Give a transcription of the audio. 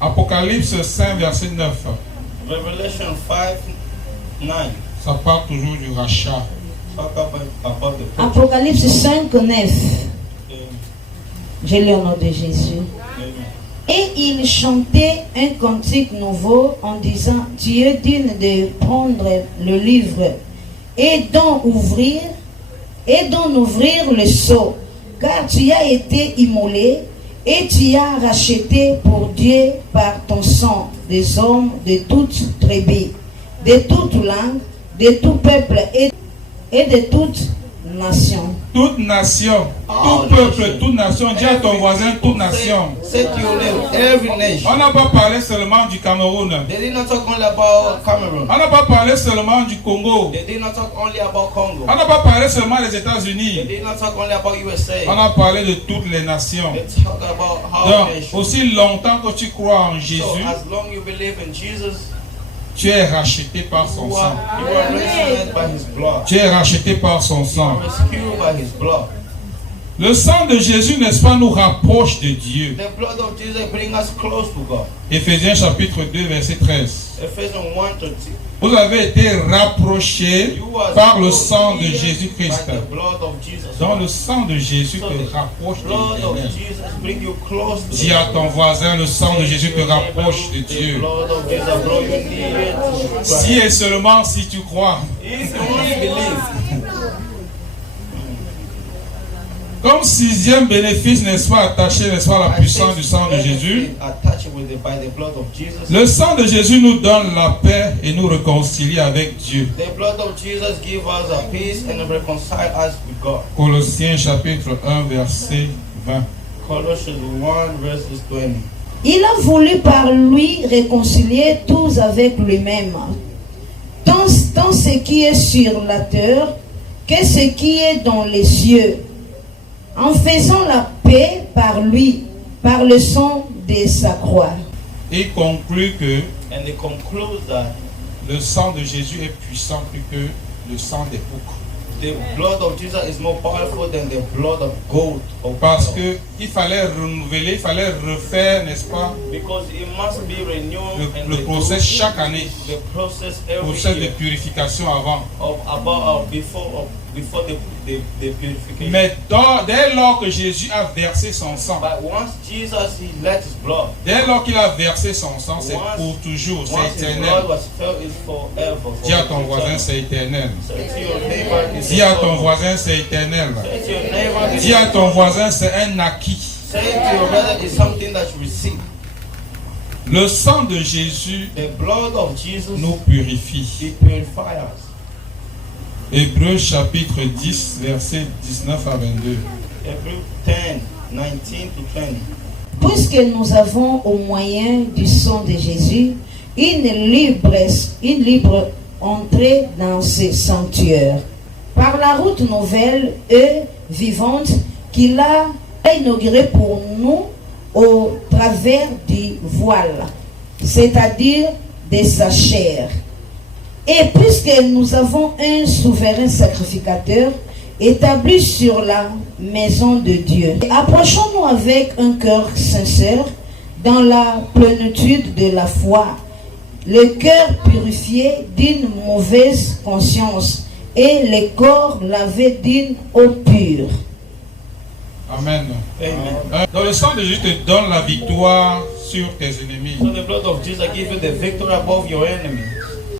Apocalypse 5, verset 9. Revelation 5, 9. Ça parle toujours du rachat. Talk about the purchase. Apocalypse 5, 9. Amen. Je lis au nom de Jésus. Amen. Et il chantait un cantique nouveau en disant: Tu es digne de prendre le livre et d'en ouvrir le sceau, car tu as été immolé et tu as racheté pour Dieu par ton sang des hommes de toute tribu, de toute langue, de tout peuple et de toute nation. Toute nation, All tout peuple, nation. toute nation. Dis à ton voisin, toute nation. Say to your neighbor, every nation. On n'a pas parlé seulement du Cameroun. They did not talk only about Cameroon. On n'a pas parlé seulement du Congo. They did not talk only about Congo. On n'a pas parlé seulement des They États-Unis. did not talk only about USA. On a parlé de toutes les nations. They talk about how Donc, nations. aussi longtemps que tu crois en So Jésus, as long you believe in Jesus, tu es racheté par son you sang. are rescued by His blood. Tu es racheté par son You sang. are rescued by His blood. Le sang de Jésus, n'est-ce pas, nous rapproche de Dieu. The blood of Jesus brings us close to God. Éphésiens chapitre 2, verset 13. Ephesians 1:13. Vous avez été rapprochés You are par le sang de sealed Jésus-Christ. by the blood of Jesus. Donc le sang de Jésus So te the rapproche de blood of l'Éternel. Jesus brings you close to Dis à ton voisin, le sang de Jésus te rapproche de The Dieu. blood of Jesus brought you near to Christ. Si et seulement si tu crois. If you only believe. Comme sixième bénéfice, n'est-ce pas, attaché, n'est-ce pas, à la puissance du sang de Jésus. Attached with by the blood of Jesus. Le sang de Jésus nous donne la paix et nous réconcilie avec Dieu. The blood of Jesus gives us a peace and reconcile us with God. Colossiens chapitre 1, verset 20. Colossians 1 verses 20. Il a voulu par lui réconcilier tous avec lui-même, tant ce qui est sur la terre que ce qui est dans les cieux, en faisant la paix par lui, par le sang de sa croix. Il conclut que And they conclude that le sang de Jésus est puissant plus que le sang des boucs. the blood of Jesus is more powerful than the blood of goat. Parce que il fallait renouveler, il fallait refaire, n'est-ce pas, Because it must be renewed and le process chaque année, the process every process de year purification avant. before the purification. Mais dès lors que Jésus a versé son sang, But once Jesus he let his blood, dès lors qu'il a versé son sang, c'est pour toujours, once c'est his éternel. blood was felt is forever. Dis à ton voisin, c'est éternel. Say to your neighbor, it's Dis à ton forever. voisin, c'est éternel. Say to your neighbor, it's Dis à ton forever. voisin, c'est un acquis. Say to your brother, it's something that you receive. Le sang de Jésus The blood of Jesus nous purifie. it purifies us. Hébreux chapitre 10, versets 19 à 22. Hebrews 10, 19 to 20. Puisque nous avons au moyen du sang de Jésus une libre entrée dans ce sanctuaire, par la route nouvelle et vivante qu'il a inaugurée pour nous au travers du voile, c'est-à-dire de sa chair. Et puisque nous avons un souverain sacrificateur établi sur la maison de Dieu, approchons-nous avec un cœur sincère dans la plénitude de la foi, le cœur purifié d'une mauvaise conscience et le corps lavé d'une eau pure. Amen. Amen. Donc le sang de Jésus te donne la victoire sur tes ennemis. So the blood of Jesus gives you the victory above your enemy.